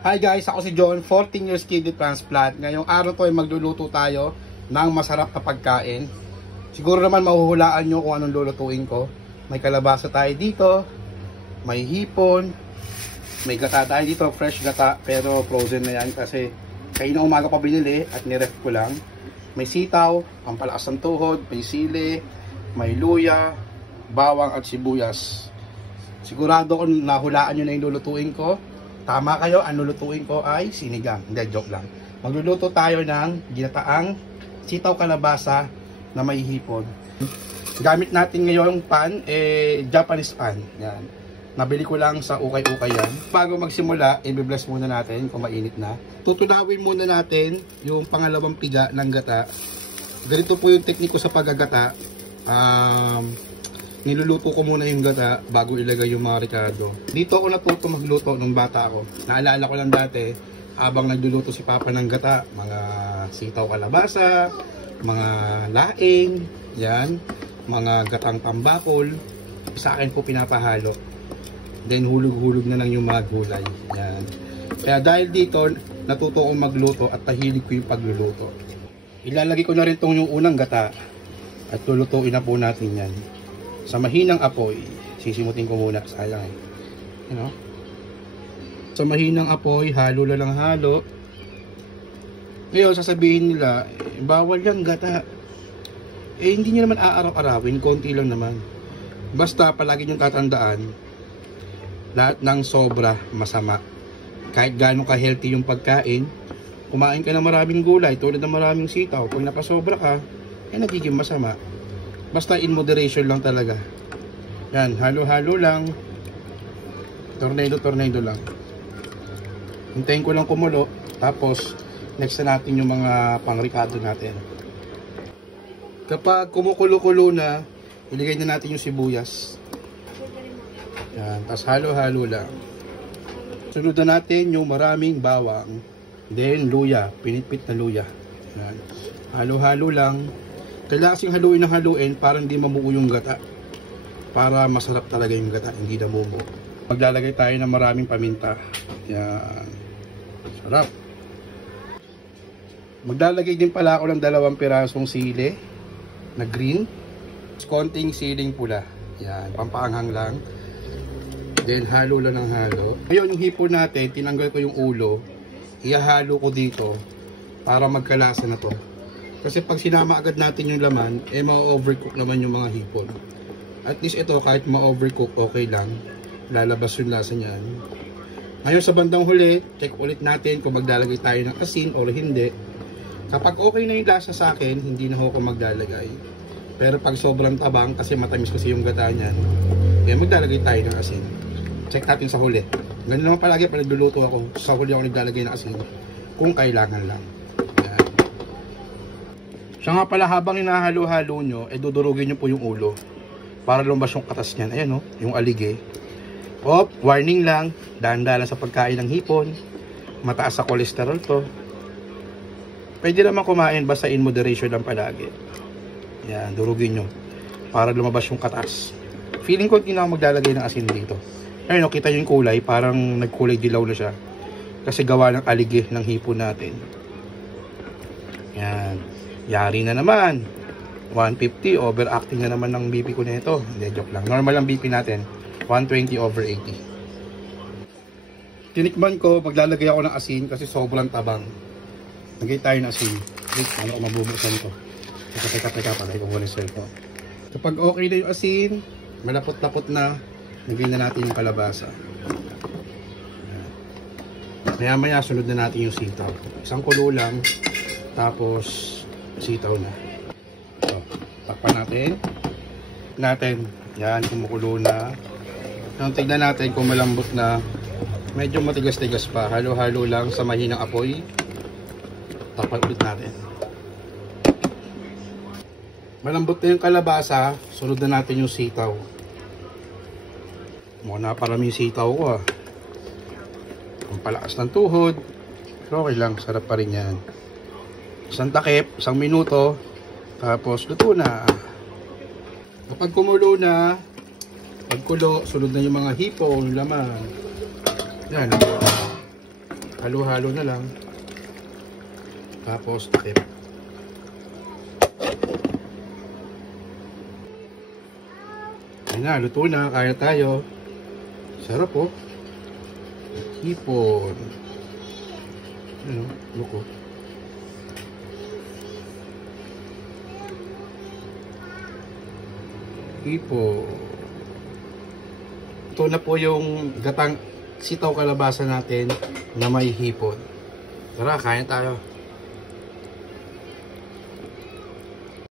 Hi guys, ako si John, 14 years kidney transplant. Ngayong araw to ay magluluto tayo ng masarap na pagkain. Siguro naman mahuhulaan nyo kung anong lulutuin ko. May kalabasa tayo dito, may hipon, may gata tayo dito, fresh gata, pero frozen na yan kasi kayo na umaga pa binili at niref ko lang. May sitaw, pampalakas ng tuhod, may sili, may luya, bawang at sibuyas. Sigurado ko nahulaan nyo na yung lulutuin ko. Tama kayo, ang lulutuin ko ay sinigang. Hindi, joke lang. Magluluto tayo ng ginataang sitaw kalabasa na may hipon. Gamit natin ngayon pan, Japanese pan. Yan. Nabili ko lang sa ukay-ukay yan. Bago magsimula, i-bless muna natin kung mainit na. Tutunawin muna natin yung pangalawang piga ng gata. Ganito po yung tekniko sa paggagata. Niluluto ko muna yung gata bago ilagay yung mga ricado. Dito ako natuto magluto nung bata ako. Naalala ko lang dati, habang nagluluto si Papa ng gata, mga sitaw kalabasa, mga laing, yan, mga gatang tambakol, sa akin po pinapahalo. Then hulog-hulog na lang yung mga gulay. Yan. Kaya dahil dito, natuto akong magluto at tahilig ko yung pagluluto. Ilalagay ko na rin itong yung unang gata at lulutuin na po natin yan. Sa mahinang apoy, sisimutin ko muna, sayang eh. You know? Sa mahinang apoy, halo na lang halo. Ngayon, sasabihin nila, bawal yan gata. Hindi nyo naman aaraw-arawin, konti lang naman. Basta, palagi nyo tatandaan, lahat ng sobra, masama. Kahit gaano ka-healthy yung pagkain, kumain ka ng maraming gulay, tulad ng maraming sitaw, pag nakasobra ka, nagiging masama. Basta in moderation lang talaga. Yan, halo-halo lang. Tornado lang. Hintayin ko lang kumulo. Tapos, next na natin yung mga pangricado natin. Kapag kumukulo-kulo na, iligay na natin yung sibuyas. Yan, tapos halo-halo lang. Sunod na natin yung maraming bawang. Then, luya. Pinitpit na luya. Yan. Halo-halo lang. Kailangan kasing haluin ng haluin para hindi mamuo yung gata. Para masarap talaga yung gata, hindi namumuo. Maglalagay tayo ng maraming paminta. Yan. Sarap. Maglalagay din pala ako ng 2 pirasong sili na green. Konting siling pula. Yan, pampaanghang lang. Then halo lang ng halo. Ngayon yung hipon natin, tinanggal ko yung ulo. Ihahalo ko dito para magkalasa na to. Kasi pag sinama agad natin yung laman, ma-overcook naman yung mga hipon. At least ito, kahit ma-overcook, okay lang. Lalabas yung lasa niyan. Ngayon sa bandang huli, check ulit natin kung maglalagay tayo ng asin o hindi. Kapag okay na yung lasa sa akin, hindi na ako maglalagay. Pero pag sobrang tabang, kasi matamis kasi yung gata niyan, maglalagay tayo ng asin. Check natin sa huli. Ganun naman palagi pag nagluluto ako, sa huli ako naglalagay ng asin. Kung kailangan lang. Siya nga pala, habang hinahalo-halo nyo, dudurugin nyo po yung ulo para lumabas yung katas nyan. Ayan o, yung alige. Warning lang, dahan-dahan sa pagkain ng hipon. Mataas sa kolesterol to. Pwede naman kumain, basta in moderation lang palagi. Yan, durugin nyo para lumabas yung katas. Feeling ko hindi na ako maglalagay ng asin dito. Ayun o, kita nyo yung kulay, parang nagkulay dilaw na siya. Kasi gawa ng alige ng hipon natin. Yan. Yari na naman. 150, overacting na naman ng BP ko na ito. Hindi, joke lang. Normal ang BP natin. 120/80. Tinikman ko, maglalagay ako ng asin kasi sobrang tabang. Lagay tayo ng asin. Wait, ano ko mabubuksan ko. Teka, palay ko muna sa ito. Kapag okay na yung asin, malapot-lapot na, lagay na natin yung kalabasa. Maya-maya, sunod na natin yung sitaw. Isang kulo lang, tapos sitaw na. So, takpan natin. Yan, kumukulo na. So, tignan natin kung malambot na. Medyo matigas-tigas pa. Halo-halo lang sa mahinang apoy. Takpan ulit natin. Malambot na yung kalabasa. Sunod na natin yung sitaw. Muna parami yung sitaw ko ah. Ang palakas ng tuhod. Pero okay lang, sarap pa rin yan. Isang takip, 1 minuto, tapos luto na. Kapag kumulo na, pagkulo, sunod na yung mga hipon, yung laman. Yan. Halo-halo na lang. Tapos takip. Ayun na, luto na. Kaya tayo. Sarap po. Hipon. Ano, luko. Hipon. Ito na po yung gatang sitaw kalabasa natin na may hipon. Tara, kain tayo.